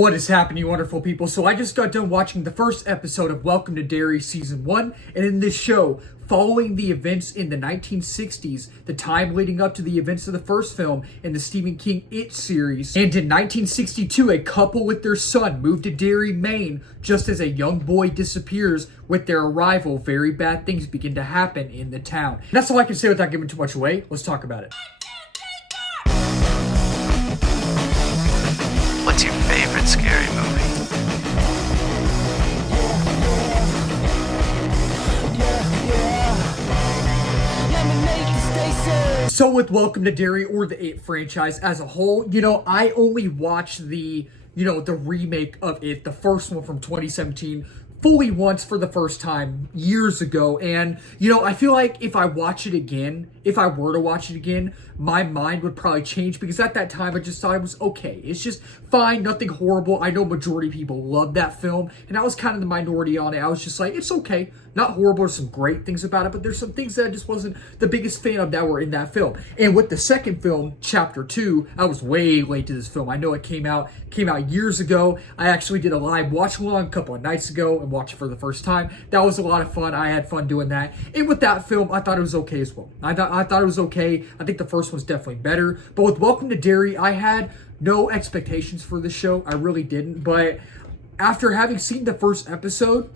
What is happening, wonderful people? So I just got done watching the first episode of Welcome to Derry Season 1, and in this show, following the events in the 1960s, the time leading up to the events of the first film in the Stephen King It series, and in 1962, a couple with their son moved to Derry, Maine, just as a young boy disappears. With their arrival, very bad things begin to happen in the town. And that's all I can say without giving too much away. Let's talk about it. What's your favorite scary movie? So with Welcome to Derry, or the It franchise as a whole, I only watched the remake of It, the first one from 2017, fully once for the first time years ago. And, I feel like if I watch it again, if I were to watch it again, my mind would probably change, because at that time I just thought it was okay. It's just fine, nothing horrible. I know majority of people love that film, and I was kind of the minority on it. I was just like, it's okay. Not horrible, there's some great things about it, but there's some things that I just wasn't the biggest fan of that were in that film. And with the second film, Chapter 2, I was way late to this film. I know it came out years ago. I actually did a live watch along a couple of nights ago and watched it for the first time. That was a lot of fun. I had fun doing that. And with that film, I thought it was okay as well. I thought it was okay. I think the first one's definitely better. But with Welcome to Derry, I had no expectations for the show. I really didn't. But after having seen the first episode,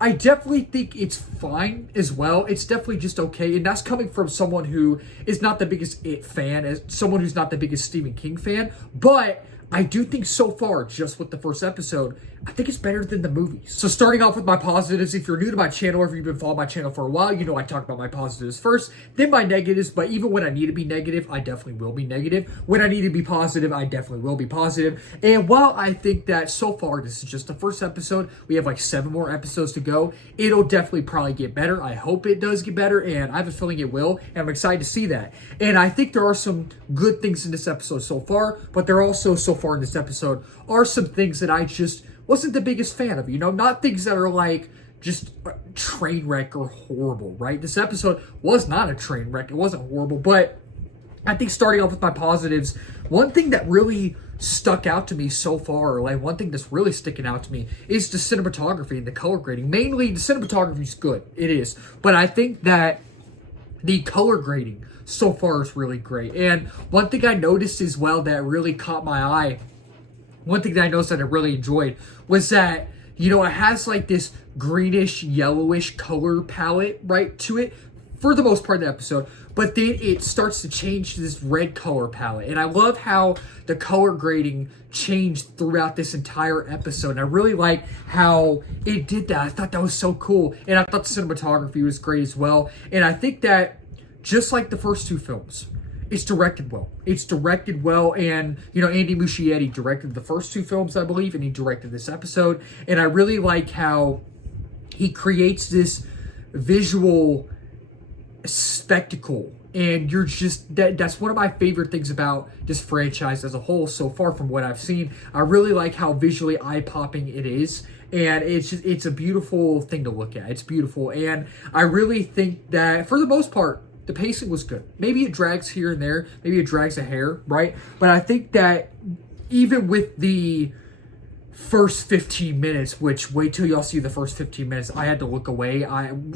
I definitely think it's fine as well. It's definitely just okay. And that's coming from someone who is not the biggest It fan, as someone who's not the biggest Stephen King fan. But I do think so far, just with the first episode, I think it's better than the movies. So starting off with my positives, if you're new to my channel, or if you've been following my channel for a while, you know I talk about my positives first, then my negatives. But even when I need to be negative, I definitely will be negative. When I need to be positive, I definitely will be positive. And while I think that so far, this is just the first episode, we have like 7 more episodes to go, it'll definitely probably get better. I hope it does get better, and I have a feeling it will, and I'm excited to see that. And I think there are some good things in this episode so far, but there are also so far in this episode are some things that I just wasn't the biggest fan of, not things that are like just a train wreck or horrible, right? This episode was not a train wreck. It wasn't horrible, but I think starting off with my positives, one thing that really stuck out to me so far, or like one thing that's really sticking out to me, is the cinematography and the color grading. Mainly, the cinematography is good. It is. But I think that the color grading so far is really great. And one thing I noticed as well that really caught my eye, one thing that I noticed that I really enjoyed, was that, it has like this greenish, yellowish color palette, right, to it for the most part of the episode. But then it starts to change to this red color palette. And I love how the color grading changed throughout this entire episode. And I really like how it did that. I thought that was so cool. And I thought the cinematography was great as well. And I think that just like the first 2 films, it's directed well. It's directed well, and, Andy Muschietti directed the first 2 films, I believe, and he directed this episode. And I really like how he creates this visual spectacle, and you're just, that's one of my favorite things about this franchise as a whole so far from what I've seen. I really like how visually eye-popping it is, and it's a beautiful thing to look at. It's beautiful, and I really think that, for the most part, the pacing was good. Maybe it drags here and there. Maybe it drags a hair, right? But I think that even with the first 15 minutes, which wait till y'all see the first 15 minutes, I had to look away.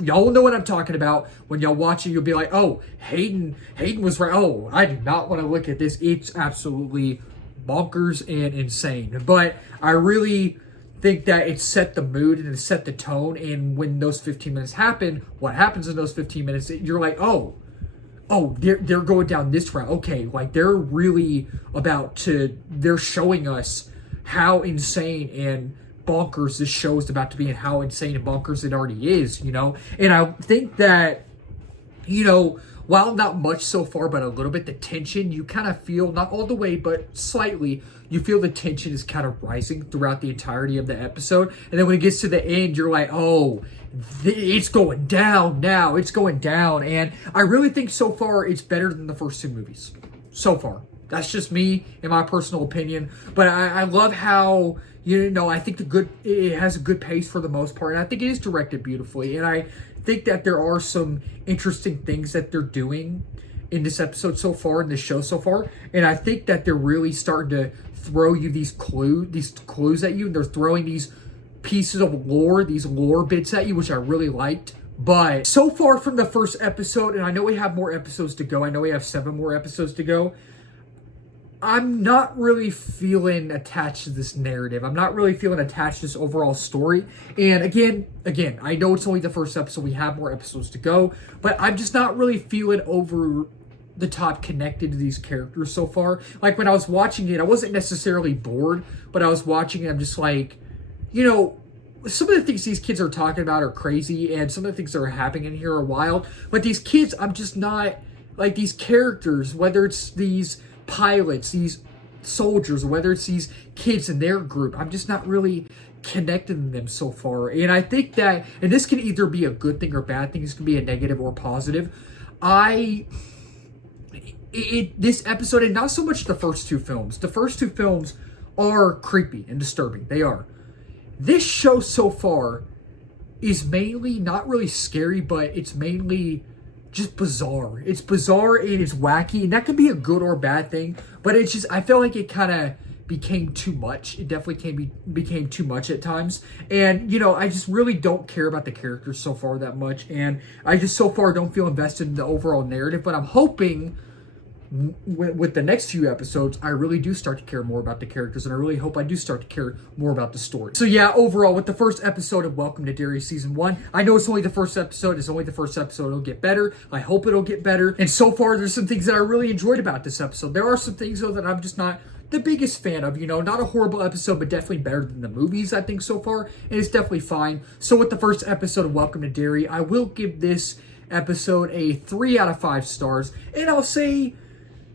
Y'all know what I'm talking about. When y'all watch it, you'll be like, oh, Hayden was right. Oh, I do not want to look at this. It's absolutely bonkers and insane. But I really think that it set the mood and it set the tone. And when those 15 minutes happen, what happens in those 15 minutes, you're like, oh, they're going down this route. Okay, like they're really they're showing us how insane and bonkers this show is about to be, and how insane and bonkers it already is, And I think that, while not much so far, but a little bit, the tension, you kind of feel, not all the way, but slightly, you feel the tension is kind of rising throughout the entirety of the episode. And then when it gets to the end, you're like, oh, it's going down now. It's going down. And I really think so far it's better than the first 2 movies. So far. That's just me, in my personal opinion. But I love how, I think it has a good pace for the most part. And I think it is directed beautifully. And I think that there are some interesting things that they're doing in this episode so far, in this show so far. And I think that they're really starting to throw you these clues at you. They're throwing these pieces of lore, these lore bits at you, which I really liked. But so far from the first episode, and I know we have more episodes to go, I know we have 7 more episodes to go, I'm not really feeling attached to this narrative. I'm not really feeling attached to this overall story. And again, I know it's only the first episode, we have more episodes to go, but I'm just not really feeling over the top connected to these characters so far. Like when I was watching it, I wasn't necessarily bored, but I was watching it, I'm just like, you know, some of the things these kids are talking about are crazy, and some of the things that are happening in here are wild. But these kids, I'm just not, like these characters, whether it's these pilots, these soldiers, whether it's these kids in their group, I'm just not really connecting them so far. And I think that, and this can either be a good thing or bad thing, this can be a negative or positive. This episode, and not so much the first 2 films. The first 2 films are creepy and disturbing. They are. This show so far is mainly not really scary, but it's mainly just bizarre. It's bizarre and it's wacky, and that could be a good or bad thing, but it's just, I feel like it kind of became too much. It definitely became too much at times. And, you know, I just really don't care about the characters so far that much, and I just so far don't feel invested in the overall narrative, but I'm hoping with the next few episodes, I really do start to care more about the characters, and I really hope I do start to care more about the story. So yeah, overall, with the first episode of Welcome to Derry Season 1, I know it's only the first episode, it'll get better, I hope it'll get better, and so far, there's some things that I really enjoyed about this episode. There are some things, though, that I'm just not the biggest fan of, you know, not a horrible episode, but definitely better than the movies, I think, so far, and it's definitely fine. So with the first episode of Welcome to Derry, I will give this episode a 3 out of 5 stars, and I'll say,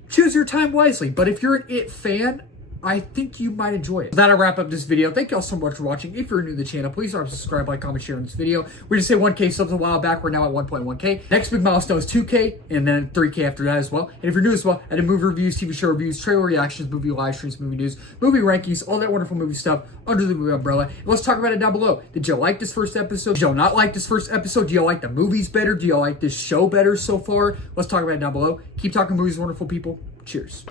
choose your time wisely, but if you're an It fan, I think you might enjoy it. That'll wrap up this video. Thank y'all so much for watching. If you're new to the channel, please subscribe, like, comment, share on this video. We just hit 1K subs a while back. We're now at 1.1K. Next big milestone is 2K, and then 3K after that as well. And if you're new as well, I do movie reviews, TV show reviews, trailer reactions, movie live streams, movie news, movie rankings, all that wonderful movie stuff under the movie umbrella. And let's talk about it down below. Did you like this first episode? Did y'all not like this first episode? Do y'all like the movies better? Do y'all like this show better so far? Let's talk about it down below. Keep talking movies, wonderful people. Cheers.